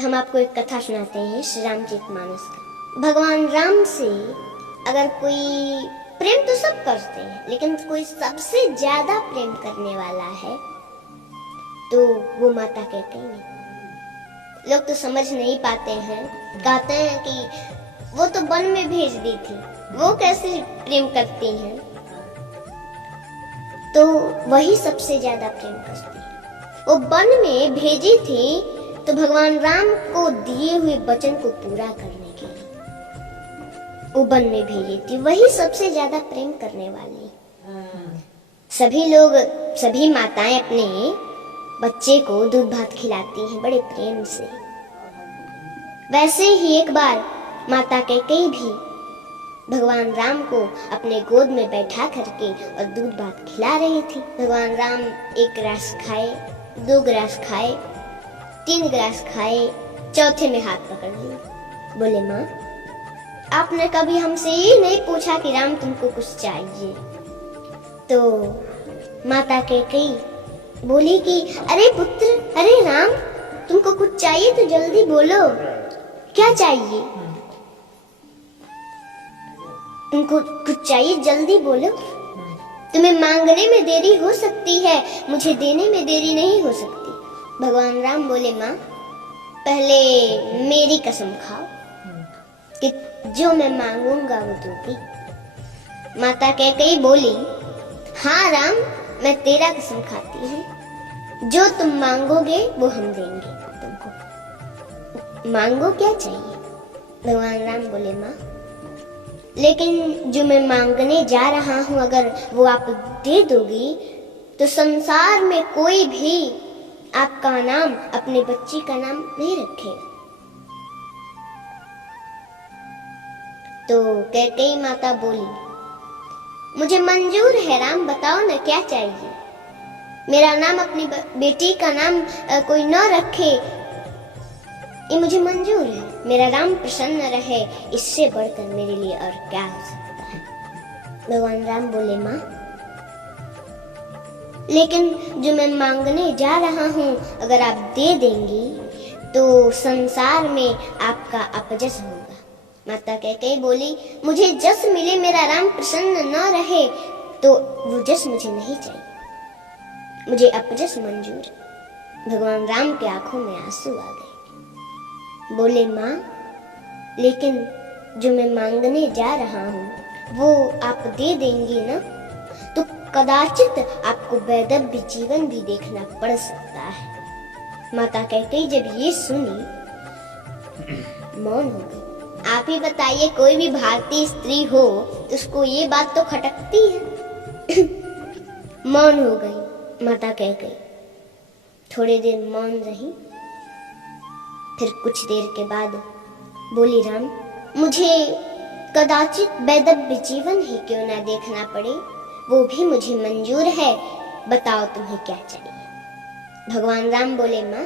हम आपको एक कथा सुनाते हैं श्री रामचरितमानस का। भगवान राम से अगर कोई प्रेम तो सब करते हैं, लेकिन कोई सबसे ज्यादा प्रेम करने वाला है तो वो माता कैकेयी है। लोग तो समझ नहीं पाते हैं, कहते हैं कि वो तो वन में भेज दी थी, वो कैसे प्रेम करती हैं। तो वही सबसे ज्यादा प्रेम करती है। वो वन में भेजी थी तो भगवान राम को दिए हुए वचन को पूरा करने के लिए वो वन में भेजी थी। वही सबसे ज्यादा प्रेम करने वाली। सभी लोग, सभी माताएं अपने बच्चे को दूध भात खिलाती हैं बड़े प्रेम से। वैसे ही एक बार माता कैकेयी भी भगवान राम को अपने गोद में बैठा करके और दूध भात खिला रही थी। भगवान राम एक गिलास खाए, 2 गिलास खाए, 3 गिलास खाए, चौथे में हाथ पकड़ लिए। बोले, माँ आपने कभी हमसे ये नहीं पूछा कि राम तुमको कुछ चाहिए। तो माता कैकेयी बोली कि अरे पुत्र, अरे राम, तुमको कुछ चाहिए तो जल्दी बोलो, क्या चाहिए? तुमको कुछ चाहिए, जल्दी बोलो। तुम्हें मांगने में देरी हो सकती है, मुझे देने में देरी नहीं हो सकती। भगवान राम बोले, माँ पहले मेरी कसम खाओ कि जो मैं मांगूंगा वो दूंगी। माता कैकेयी बोली, हाँ राम, मैं तेरा कसम खाती हूँ, जो तुम मांगोगे वो हम देंगे तुमको। मांगो, क्या चाहिए? भगवान राम बोले, माँ लेकिन जो मैं मांगने जा रहा हूँ अगर वो आप दे दोगी तो संसार में कोई भी आपका नाम, अपने बच्ची का नाम नहीं रखेगा। तो कैकेयी माता बोली, मुझे मंजूर है राम, बताओ ना क्या चाहिए। मेरा नाम, अपनी बेटी का नाम कोई न रखे, ये मुझे मंजूर है। मेरा राम प्रसन्न रहे, इससे बढ़कर मेरे लिए और क्या हो सकता है। भगवान राम बोले, माँ लेकिन जो मैं मांगने जा रहा हूँ अगर आप दे देंगी तो संसार में आपका अपजस होगा। माता कैकेयी बोली, मुझे जस मिले, मेरा राम प्रसन्न न रहे तो वो जस मुझे नहीं चाहिए, मुझे अपजस मंजूर। भगवान राम के आंखों में आंसू आ गए। बोले, माँ लेकिन जो मैं मांगने जा रहा हूँ वो आप दे देंगी ना, तो कदाचित आपको वैधव्य जीवन भी देखना पड़ सकता है। माता कैकेयी जब ये सुनी मौन हो गई। आप ही बताइए, कोई भी भारतीय स्त्री हो तो उसको ये बात तो खटकती है। मौन हो गई माता कैकेयी। थोड़ी देर मौन रही, फिर कुछ देर के बाद बोली, राम मुझे कदाचित वैधव्य जीवन ही क्यों ना देखना पड़े, वो भी मुझे मंजूर है, बताओ तुम्हें क्या चाहिए। भगवान राम बोले, माँ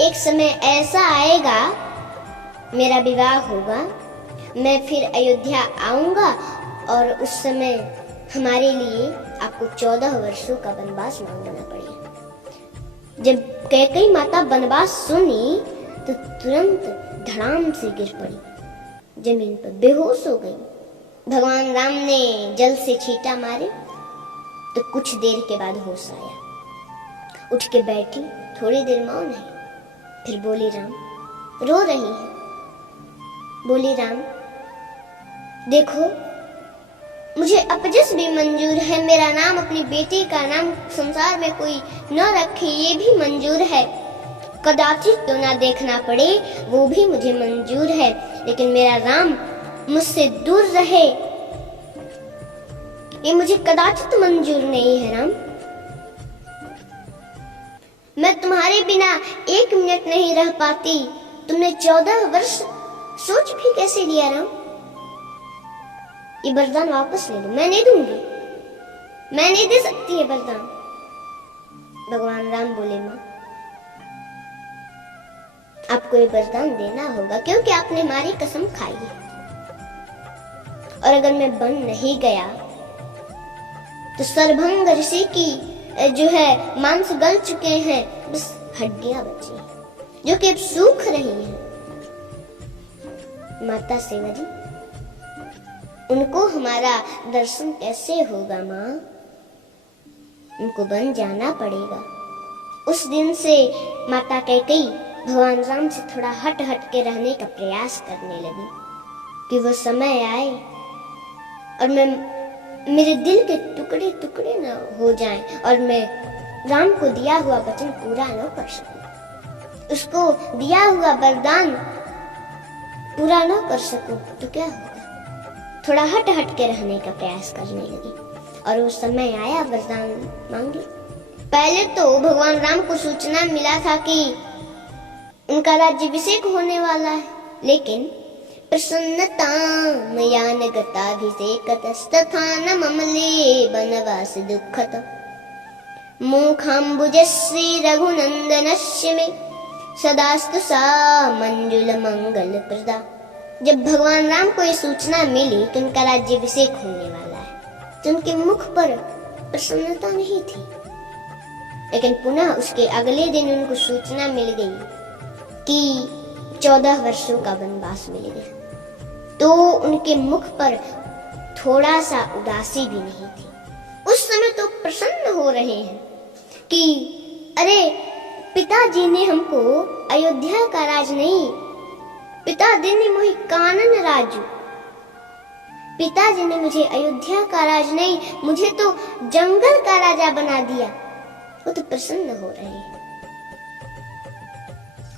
एक समय ऐसा आएगा, मेरा विवाह होगा, मैं फिर अयोध्या आऊंगा और उस समय हमारे लिए आपको 14 वर्षों का वनवास मांगना पड़ेगा। जब कैकेयी माता वनवास सुनी तो तुरंत धड़ाम से गिर पड़ी, जमीन पर बेहोश हो गई। भगवान राम ने जल से छींटा मारे तो कुछ देर के बाद होश आया। उठ के बैठी, थोड़ी देर मौन है, फिर बोली, राम रो रही है। बोली, राम देखो मुझे अपजस भी मंजूर है, मेरा नाम, अपनी बेटी का नाम संसार में कोई न रखे ये भी मंजूर है, कदाचित तो ना देखना पड़े वो भी मुझे मंजूर है, लेकिन मेरा राम मुझसे दूर रहे ये मुझे कदाचित मंजूर नहीं है। राम मैं तुम्हारे बिना 1 मिनट नहीं रह पाती, तुमने 14 वर्ष सोच भी कैसे लिया राम? ये वरदान वापस ले लो, मैं नहीं दूंगी, मैं नहीं दे सकती ये वरदान। भगवान राम बोले, माँ आपको ये वरदान देना होगा क्योंकि आपने हमारी कसम खाई है, और अगर मैं बन नहीं गया तो सरभंग ऋषि की जो है मांस गल चुके हैं, बस हड्डियां बची हैं। जो कि अब सूख रही हैं। माता सेवरी, उनको हमारा दर्शन कैसे होगा माँ? उनको बन जाना पड़ेगा। उस दिन से माता कैकेयी भगवान राम से थोड़ा हट हट के रहने का प्रयास करने लगी कि वो समय आए और मेरे दिल के टुकड़े टुकड़े न हो जाएं और मैं राम को दिया हुआ वचन पूरा न कर सकूं, उसको दिया हुआ वरदान पूरा न कर सकूं तो क्या होगा? थोड़ा हट हट के रहने का प्रयास करने लगी और वो समय आया, वरदान मांगे। पहले तो भगवान राम को सूचना मिला था कि उनका राज्याभिषेक होने वाला है, लेकिन प्रसन्नता मयान गताभिषेकतस्तथा न ममले वनवास दुःखत मुखाम्बुजश्री रघुनंदनस्य मे सदास्तु सा मंजुल मंगल प्रदा। जब भगवान राम को ये सूचना मिली कि उनका राज्याभिषेक होने वाला है तो उनके मुख पर प्रसन्नता नहीं थी, लेकिन पुनः उसके अगले दिन उनको सूचना मिल गई कि 14 वर्षों का वनवास मिल गया, तो उनके मुख पर थोड़ा सा उदासी भी नहीं थी। उस समय तो प्रसन्न हो रहे हैं कि अरे पिताजी ने हमको अयोध्या का राज नहीं, पिताजी ने मुझे कानन राजू, पिताजी ने मुझे अयोध्या का राज नहीं, मुझे तो जंगल का राजा बना दिया। वो तो प्रसन्न हो रहे हैं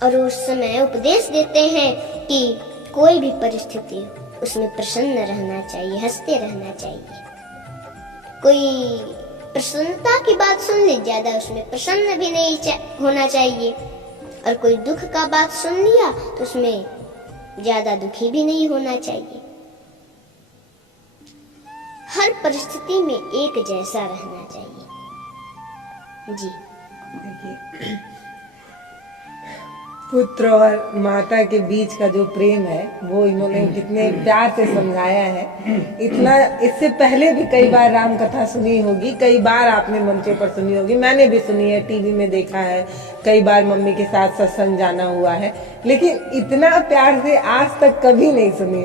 और उस समय उपदेश देते हैं कि कोई भी परिस्थिति उसमें प्रसन्न रहना चाहिए, हंसते रहना चाहिए। कोई प्रसन्नता की बात सुन ले, ज्यादा उसमें प्रसन्न भी नहीं होना चाहिए, और कोई दुख का बात सुन लिया तो उसमें ज्यादा दुखी भी नहीं होना चाहिए। हर परिस्थिति में एक जैसा रहना चाहिए। जी देखिए, पुत्र और माता के बीच का जो प्रेम है वो इन्होंने कितने प्यार से समझाया है। इतना इससे पहले भी कई बार राम कथा सुनी होगी, कई बार आपने मंचों पर सुनी होगी, मैंने भी सुनी है, टीवी में देखा है, कई बार मम्मी के साथ सत्संग जाना हुआ है, लेकिन इतना प्यार से आज तक कभी नहीं सुनी।